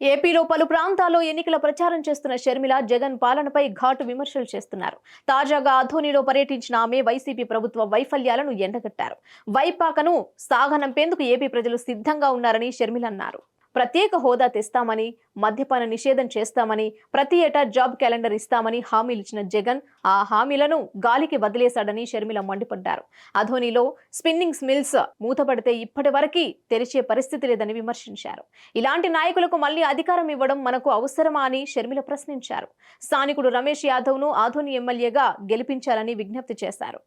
ఏపీలో పలు ప్రాంతాల్లో ఎన్నికల ప్రచారం చేస్తున్న షర్మిల జగన్ పాలనపై ఘాటు విమర్శలు చేస్తున్నారు. తాజాగా ఆధోనిలో పర్యటించిన ఆమె వైసీపీ ప్రభుత్వ వైఫల్యాలను ఎండగట్టారు. వైపాకను సాగనంపేందుకు ఏపీ ప్రజలు సిద్ధంగా ఉన్నారని షర్మిల అన్నారు. ప్రత్యేక హోదా తెస్తామని, మద్యపాన నిషేధం చేస్తామని, ప్రతి ఏటా జాబ్ క్యాలెండర్ ఇస్తామని హామీలు ఇచ్చిన జగన్ ఆ హామీలను గాలికి వదిలేశాడని షర్మిల మండిపడ్డారు. అధోనిలో స్పిన్నింగ్ మిల్స్ మూతపడితే ఇప్పటి వరకు తెరిచే పరిస్థితి లేదని విమర్శించారు. ఇలాంటి నాయకులకు మళ్లీ అధికారం ఇవ్వడం మనకు అవసరమా అని షర్మిల ప్రశ్నించారు. స్థానికుడు రమేష్ యాదవ్ ను ఆధోని ఎమ్మెల్యేగా గెలిపించాలని విజ్ఞప్తి చేశారు.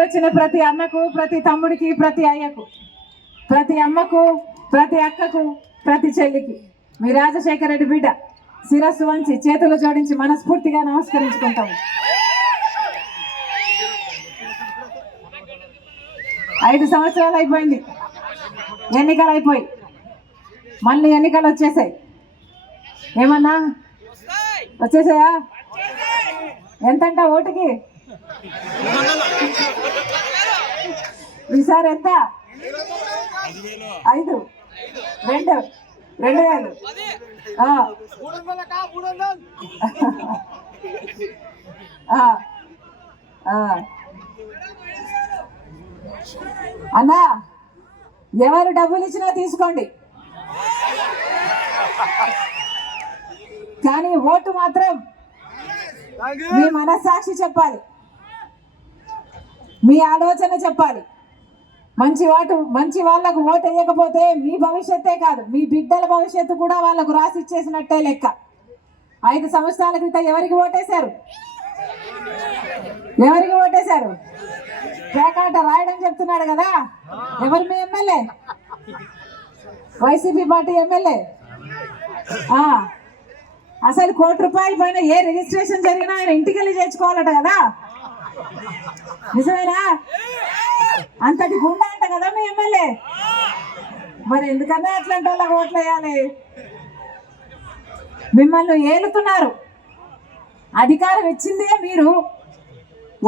వచ్చిన ప్రతి అన్నకు, ప్రతి తమ్ముడికి, ప్రతి అయ్యకు, ప్రతి అమ్మకు, ప్రతి అక్కకు, ప్రతి చెల్లికి మీ రాజశేఖర రెడ్డి బిడ్డ శిరస్సు వంచి చేతులు జోడించి మనస్ఫూర్తిగా నమస్కరించుకుంటాము. 5 సంవత్సరాలు అయిపోయింది, ఎన్నికలు అయిపోయి మళ్ళీ ఎన్నికలు వచ్చేసాయి. ఏమన్నా వచ్చేసాయా? ఎంతంట ఓటుకి? ఈసారి ఎంత? 5 2 2000 అన్నా, ఎవరు డబ్బులు ఇచ్చినా తీసుకోండి, కానీ ఓటు మాత్రం మీ మనస్సాక్షి చెప్పాలి, మీ ఆలోచన చెప్పాలి. మంచి వాళ్ళకు ఓటు వేయకపోతే మీ భవిష్యత్తే కాదు, మీ బిడ్డల భవిష్యత్తు కూడా వాళ్ళకు రాసి ఇచ్చేసినట్టే లెక్క. 5 సంవత్సరాల క్రితం ఎవరికి ఓటేశారు? పేకాట రాయడం చెప్తున్నాడు కదా. ఎవరు మీ ఎమ్మెల్యే? YCP party MLA. అసలు ₹1,00,00,000 పైన ఏ రిజిస్ట్రేషన్ జరిగినా ఆయన ఇంటికి వెళ్ళి చేర్చుకోవాలట కదా. నిజమేనా? అంతటి గుండా అంట కదా మీ ఎమ్మెల్యే. మరి ఎందుకన్నా అట్లాంటి వాళ్ళకి ఓట్లు వేయాలి? మిమ్మల్ని ఏలుతున్నారు, అధికారం ఇచ్చిందే మీరు,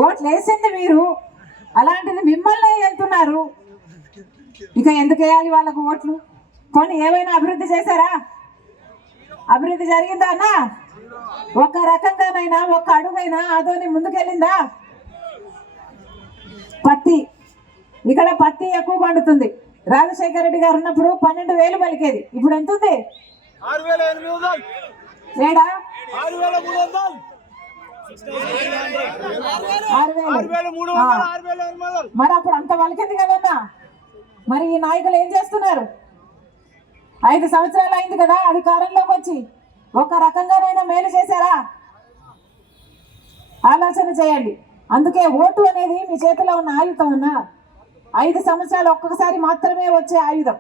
ఓట్లు వేసింది మీరు, అలాంటిది మిమ్మల్ని వెళ్తున్నారు. ఇక ఎందుకు వేయాలి వాళ్ళకు ఓట్లు? కొన్ని ఏమైనా అభివృద్ధి చేశారా? అభివృద్ధి జరిగిందా అన్నా? ఒక్క రకంగానైనా, ఒక్క అడుగైనా ఆదోని ముందుకెళ్ళిందా? పత్తి, ఇక్కడ పత్తి ఎక్కువ పండుతుంది. రాజశేఖర రెడ్డి గారు ఉన్నప్పుడు 12,000 పలికేది, ఇప్పుడు ఎంత ఉంది? 6,800. ఏడా 6,300. మరి అప్పుడు అంత పలికింది కదన్నా. మరి ఈ నాయకులు ఏం చేస్తున్నారు? 5 సంవత్సరాలు అయింది కదా అధికారంలోకి వచ్చి, ఒక రకంగానైనా మేలు చేశారా? ఆలోచన చేయండి. అందుకే ఓటు అనేది మీ చేతిలో ఉన్న ఆయుధం అన్నా. 5 సంవత్సరాలు ఒక్కొక్కసారి మాత్రమే వచ్చే ఆయుధం,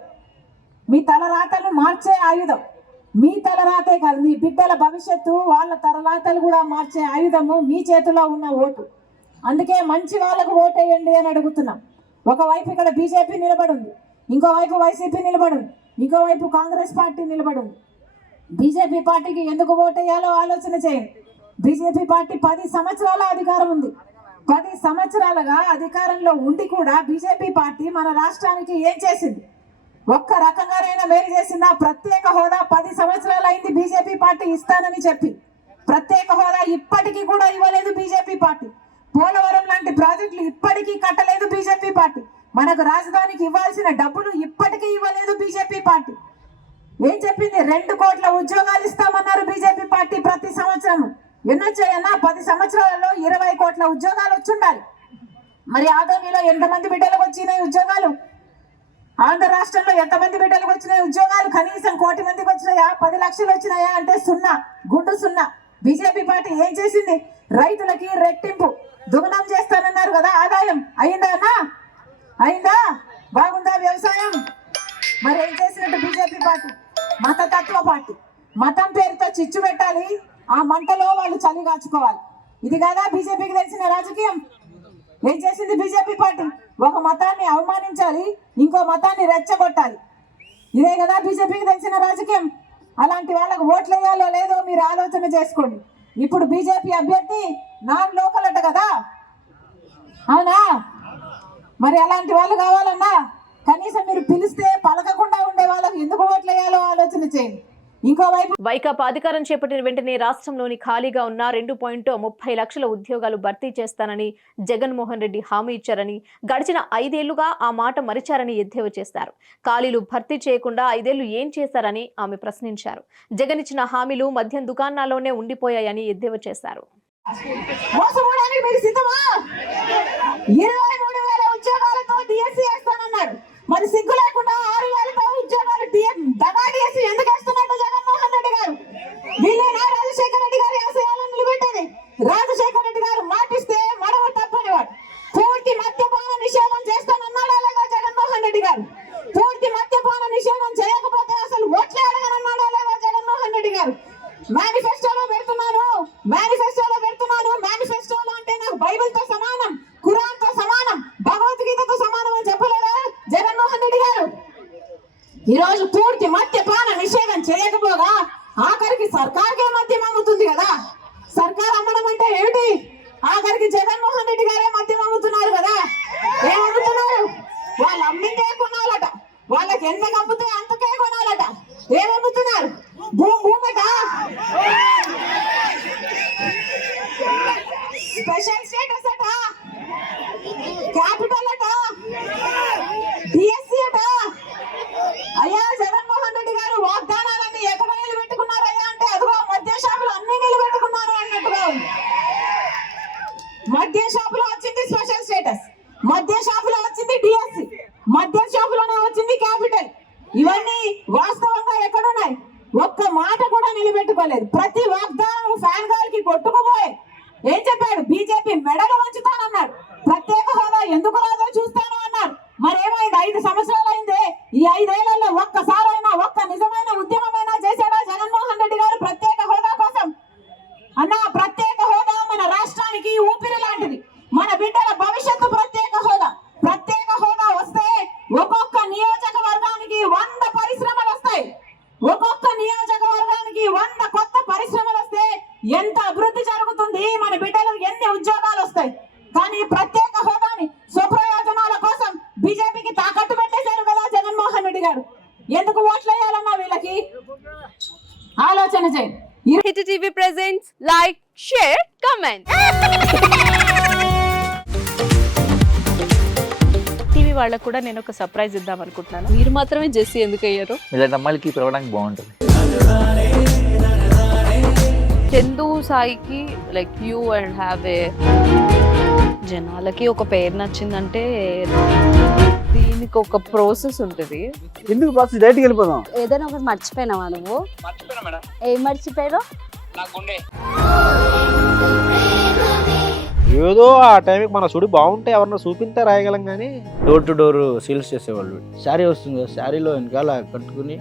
మీ తలరాతలు మార్చే ఆయుధం. మీ తలరాతే కాదు, మీ బిడ్డల భవిష్యత్తు, వాళ్ళ తలరాతలు కూడా మార్చే ఆయుధము మీ చేతిలో ఉన్న ఓటు. అందుకే మంచి వాళ్ళకు ఓటేయండి అని అడుగుతున్నాం. ఒకవైపు ఇక్కడ బీజేపీ నిలబడింది, ఇంకోవైపు వైసీపీ నిలబడింది, ఇంకోవైపు కాంగ్రెస్ పార్టీ నిలబడింది. బీజేపీ పార్టీకి ఎందుకు ఓటేయాలో ఆలోచన చేయండి. బీజేపీ పార్టీ 10 సంవత్సరాల అధికారం ఉంది. 10 సంవత్సరాలుగా అధికారంలో ఉండి కూడా బీజేపీ పార్టీ మన రాష్ట్రానికి ఏం చేసింది? ఒక్క రకంగానైనా మేలు చేసిందా? ప్రత్యేక హోదా 10 సంవత్సరాలు అయింది బీజేపీ పార్టీ ఇస్తానని చెప్పి, ప్రత్యేక హోదా ఇప్పటికీ కూడా ఇవ్వలేదు బీజేపీ పార్టీ. పోలవరం లాంటి ప్రాజెక్టులు ఇప్పటికీ కట్టలేదు బీజేపీ పార్టీ. మనకు రాజధానికి ఇవ్వాల్సిన డబ్బులు ఇప్పటికీ ఇవ్వలేదు బీజేపీ పార్టీ. ఏం చెప్పింది? 2 కోట్ల ఉద్యోగాలు ఇస్తామన్నారు బీజేపీ పార్టీ ప్రతి సంవత్సరం. ఎన్నొచ్చాయన్నా? 10 సంవత్సరాలలో 20 కోట్ల ఉద్యోగాలు వచ్చుండాలి. మరి ఆదోనిలో ఎంతమంది బిడ్డలకు వచ్చినాయి ఉద్యోగాలు? ఆంధ్ర రాష్ట్రంలో ఎంతమంది బిడ్డలకు వచ్చినాయి ఉద్యోగాలు? కనీసం 1 కోటి మందికి వచ్చినాయా? 10 లక్షలు వచ్చినాయా అంటే సున్నా, గుండు సున్నా. బీజేపీ పార్టీ ఏం చేసింది? రైతులకి రెట్టింపు దుగుణం చేస్తానన్నారు కదా. ఆదాయం అయిందా అన్నా? అయిందా? బాగుందా వ్యవసాయం? మరి ఏం చేసినట్టు బీజేపీ పార్టీ? మతతత్వ పార్టీ. మతం పేరుతో చిచ్చు పెట్టాలి, ఆ మంటలో వాళ్ళు చలి కాచుకోవాలి. ఇది కదా బీజేపీకి తెలిసిన రాజకీయం. ఏం చేసింది బీజేపీ పార్టీ? ఒక మతాన్ని అవమానించాలి, ఇంకో మతాన్ని రెచ్చగొట్టాలి. ఇదే కదా బీజేపీకి తెలిసిన రాజకీయం. అలాంటి వాళ్ళకు ఓట్లు వేయాలో లేదో మీరు ఆలోచన చేసుకోండి. ఇప్పుడు బీజేపీ అభ్యర్థి నాన్ లోకల్ అట కదా, అవునా? మరి అలాంటి వాళ్ళు కావాలన్నా కనీసం మీరు పిలిస్తే పలకకుండా ఉండే వాళ్ళకు ఎందుకు ఓట్లు చేయండి. ఇంకోవైపు వైకాపా అధికారం చేపట్టిన వెంటనే రాష్ట్రంలోని ఖాళీగా ఉన్న 2.30 లక్షల ఉద్యోగాలు భర్తీ చేస్తానని జగన్మోహన్ రెడ్డి హామీ ఇచ్చారని, గడిచిన 5 ఏళ్లుగా ఆ మాట మరిచారని ఎద్దేవా చేశారు. ఖాళీలు భర్తీ చేయకుండా 5 ఏళ్లు ఏం చేశారని ఆమె ప్రశ్నించారు. జగన్ ఇచ్చిన హామీలు మద్యం దుకాణాల్లోనే ఉండిపోయాయని ఎద్దేవా చేశారు. మోసపోవడానికి మీరు సిద్ధమా? 23,000 ఉద్యోగాలతో డిఎస్సీ వేస్తానన్నారు. మరి సిగ్గు లేకుండా 6,000తో ఉద్యోగాలు దగా డిఎస్సీ ఎందుకు వేస్తున్నట్టు జగన్మోహన్ రెడ్డి గారు? వీళ్ళేనా రాజశేఖర రెడ్డి గారి ఆశయాలను నిలబెట్టేది? రాజశేఖర రెడ్డి గారు మాటిస్తే మడవ తప్పనివాడు. పూర్తి మద్యపాన నిషేధం చేస్తానన్నాడా లేదా జగన్మోహన్ రెడ్డి గారు? పూర్తి మద్యపాన నిషేధం చేయకపోతే అసలు ఓట్లే అడగనన్నాడా లేదా జగన్మోహన్ రెడ్డి గారు? మేనిఫెస్టోలో పెడుతున్నాను, మేనిఫెస్టోలో అంటే నాకు బైబిల్ తో సమానం, ఖురాన్ తో సమానం, భగవద్గీతతో సమానం అని చెప్పలేదా జగన్మోహన్ రెడ్డి గారు? ఈ రోజు పూర్తి మద్యపాన నిషేధం చేయకపోగా ఆఖరికి సర్కార్కే మద్యం అమ్ముతుంది కదా. సర్కార్ అమ్మడం అంటే ఏమిటి? ఆఖరికి జగన్మోహన్ రెడ్డి గారే మద్యం అమ్ముతున్నారు కదా. ఏం అమ్ముతున్నారు? వాళ్ళు అమ్మిందే కొనాలట, వాళ్ళకి ఎంత అమ్ముతే అంతకే కొనాలట. ఏం అమ్ముతున్నారు? భూమట, స్పెషల్ స్టేటస్ అట, క్యాపిటల్ అట, డిఎస్సీ అట. అయ్యా జగన్మోహన్ రెడ్డి గారు వాగ్దానాలన్నీ ఎక్కడ నిలబెట్టుకున్నారయ్యా అంటే అదిగో మద్య షాపులు అన్ని నిలబెట్టుకున్నారు అన్నట్టుగా ఉంది. మద్య షాపులో వచ్చింది స్పెషల్ స్టేటస్, మద్య షాపులో వచ్చింది డిఎస్సీ, మద్య షాపులోనే వచ్చింది క్యాపిటల్. ఇవన్నీ వాస్తవంగా ఎక్కడున్నాయి? ఒక్క మాట కూడా నిలబెట్టుకోలేదు. ప్రతి వాగ్దానం ఫ్యాన్ గాలికి కొట్టుకుపోయి ఏం చెప్పాడు? బీజేపీ మెడలు వంచుతానన్నాడు. ప్రత్యేక హోదా ఎందుకు రాదో చూస్తాను అన్నారు. మరేమైంది? 5 సంవత్సరాలు అయిందే. ఈ 5 ఏళ్లలో ఒక్కసారైనా ఒక్క నిజమైన ఉద్యమమైనా చేశాడా జగన్మోహన్ రెడ్డి గారు ప్రత్యేక హోదా కోసం? అన్నా, ప్రత్యేక హోదా మన రాష్ట్రానికి ఊపిరి లాంటిది. మన బిడ్డల భవిష్యత్తు ప్రత్యేక హోదా. ప్రత్యేక హోదా వస్తే ఒక్కొక్క నియోజకవర్గానికి 100 పరిశ్రమలు వస్తాయి. ఒక్కొక్క నియోజకవర్గానికి 100 కొత్త పరిశ్రమలు వస్తే ఎంత అభివృద్ధి జరుగుతుంది? మన బిడ్డలు ఎన్ని ఉద్యోగాలు వస్తాయి? కానీ ప్రత్యేక హోదాని స్వప్రయోజనాల కోసం బీజేపీకి తాకట్టు పెట్టేశారు కదా జగన్మోహన్ రెడ్డి గారు. ఎందుకు ఓట్లు వేయాలన్నా వీళ్ళకి? ఆలోచన చేయండి. Hit TV presents like, share, comment. TV వాళ్ళకు కూడా నేను ఒక సర్ప్రైజ్ ఇద్దాం అనుకుంటున్నాను. మీరు మాత్రమే జెస్సీ ఎందుకు అయ్యారు? ఇలాంటి అమ్మాయిలకి పిలవడానికి బాగుంటుంది. చందు సాయికి like you and have a జనాలకి ఒక పేరు నచ్చిందంటే దీనికి ఒక ప్రాసెస్ ఉంటుంది. ఎందుకు ప్రాసెస్ డైరెక్ట్కి వెళ్ళిపోదాం. ఏదైనా ఒకటి మర్చిపోయినావా నువ్వు? ఏం మర్చిపోయావు? ఏదో ఆ టైంకి మన సుడి బాగుంటే ఎవరన్నా చూపిస్తే రాయగలం కానీ డోర్ టు డోర్ సేల్స్ చేసేవాళ్ళు. శారీ వస్తుంది, శారీలో వెనకాల కట్టుకుని